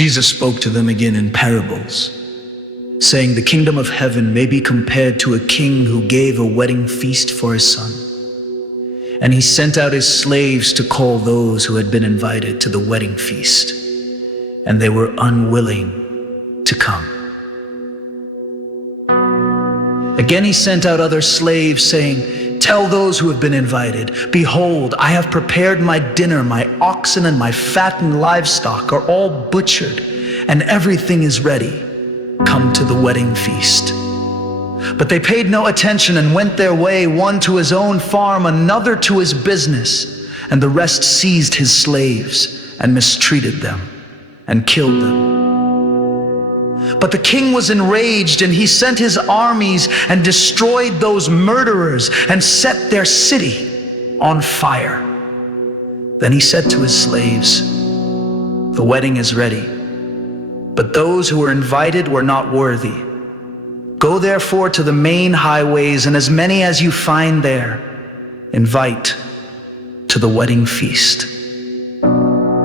Jesus spoke to them again in parables, saying, "The kingdom of heaven may be compared to a king who gave a wedding feast for his son. And he sent out his slaves to call those who had been invited to the wedding feast, and they were unwilling to come. Again he sent out other slaves, saying, 'Tell those who have been invited, behold, I have prepared my dinner. My oxen and my fattened livestock are all butchered, and everything is ready. Come to the wedding feast.' But they paid no attention and went their way, one to his own farm, another to his business, and the rest seized his slaves and mistreated them and killed them. But the king was enraged, and he sent his armies and destroyed those murderers and set their city on fire. Then he said to his slaves, 'The wedding is ready, but those who were invited were not worthy. Go therefore to the main highways, and as many as you find there, invite to the wedding feast.'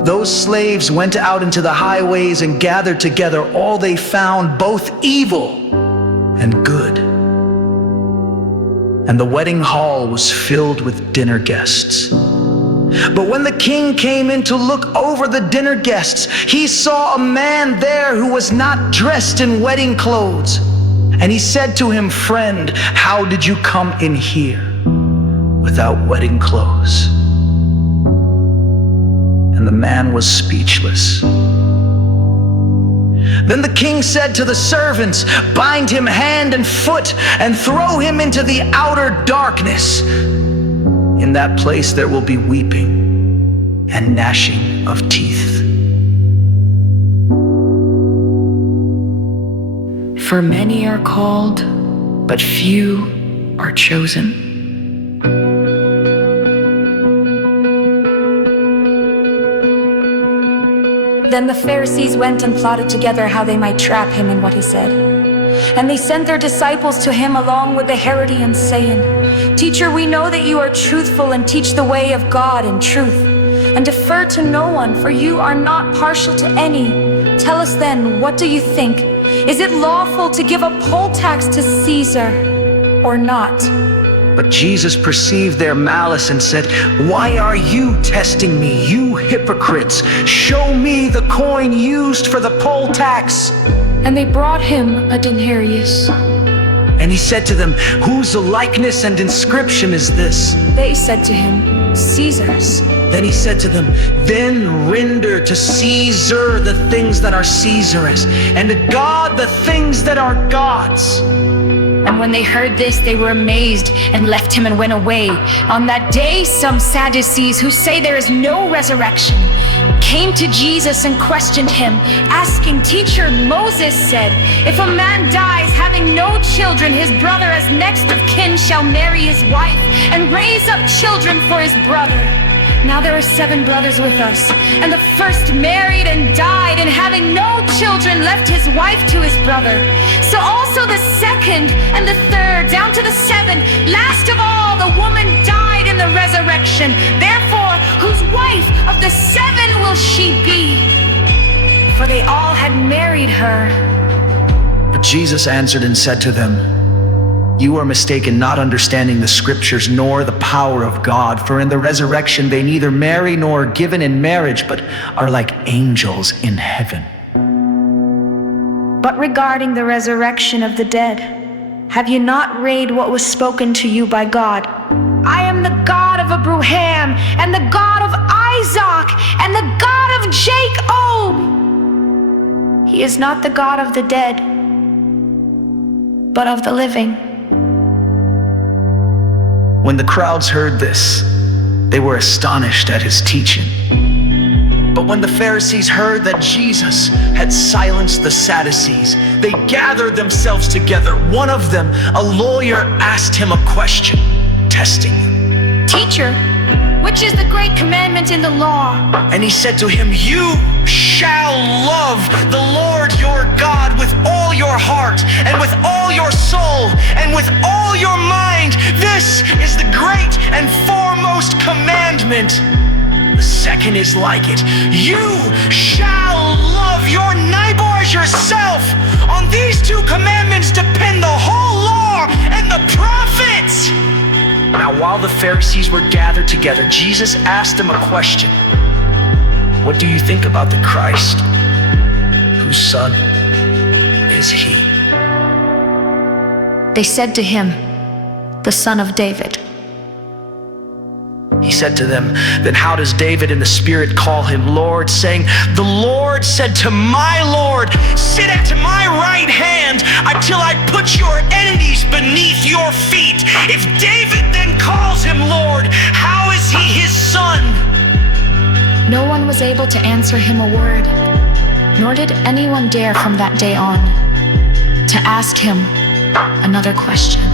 Those slaves went out into the highways and gathered together all they found, both evil and good. And the wedding hall was filled with dinner guests. But when the king came in to look over the dinner guests, he saw a man there who was not dressed in wedding clothes. And he said to him, 'Friend, how did you come in here without wedding clothes?' And the man was speechless. Then the king said to the servants, 'Bind him hand and foot and throw him into the outer darkness. In that place there will be weeping and gnashing of teeth.'" For many are called, but few are chosen. Then the Pharisees went and plotted together how they might trap him in what he said. And they sent their disciples to him along with the Herodians, saying, "Teacher, we know that you are truthful and teach the way of God in truth, and defer to no one, for you are not partial to any. Tell us then, what do you think? Is it lawful to give a poll tax to Caesar or not?" But Jesus perceived their malice and said, "Why are you testing me, you hypocrites? Show me the coin used for the poll tax." And they brought him a denarius. And he said to them, "Whose likeness and inscription is this?" They said to him, "Caesar's." Then he said to them, "Then render to Caesar the things that are Caesar's, and to God the things that are God's." And when they heard this, they were amazed and left him and went away. On that day, some Sadducees, who say there is no resurrection, came to Jesus and questioned him, asking, "Teacher, Moses said, if a man dies having no children, his brother as next of kin shall marry his wife and raise up children for his brother. Now there are 7 brothers with us, and the first married and died, and having no children left his wife to his brother. So also the second and the third, down to the 7th. Last of all, the woman died in the resurrection. Therefore, whose wife of the 7 will she be? For they all had married her." But Jesus answered and said to them, "You are mistaken, not understanding the scriptures nor the power of God. For in the resurrection they neither marry nor are given in marriage, but are like angels in heaven." But regarding the resurrection of the dead, have you not read what was spoken to you by God? "I am the God of Abraham, and the God of Isaac, and the God of Jacob." He is not the God of the dead, but of the living. When the crowds heard this, they were astonished at his teaching. But when the Pharisees heard that Jesus had silenced the Sadducees, they gathered themselves together. One of them, a lawyer, asked him a question, testing him. "Teacher, which is the great commandment in the law?" And he said to him, "You shall love the Lord your God with all your heart, and with all your soul, and with all your mind. This is the great and foremost commandment. The second is like it. You shall love your neighbor as yourself. On these two commandments depend the whole law and the prophets. Now, while the Pharisees were gathered together, Jesus asked them a question. What do you think about the Christ? Whose son is he? They said to him, "The son of David." He said to them, "Then how does David in the Spirit call him Lord, saying, 'The Lord said to my Lord, sit at my right hand until I put your enemies beneath your feet'? If David then calls him Lord, how is he his son?" No one was able to answer him a word, nor did anyone dare from that day on to ask him another question.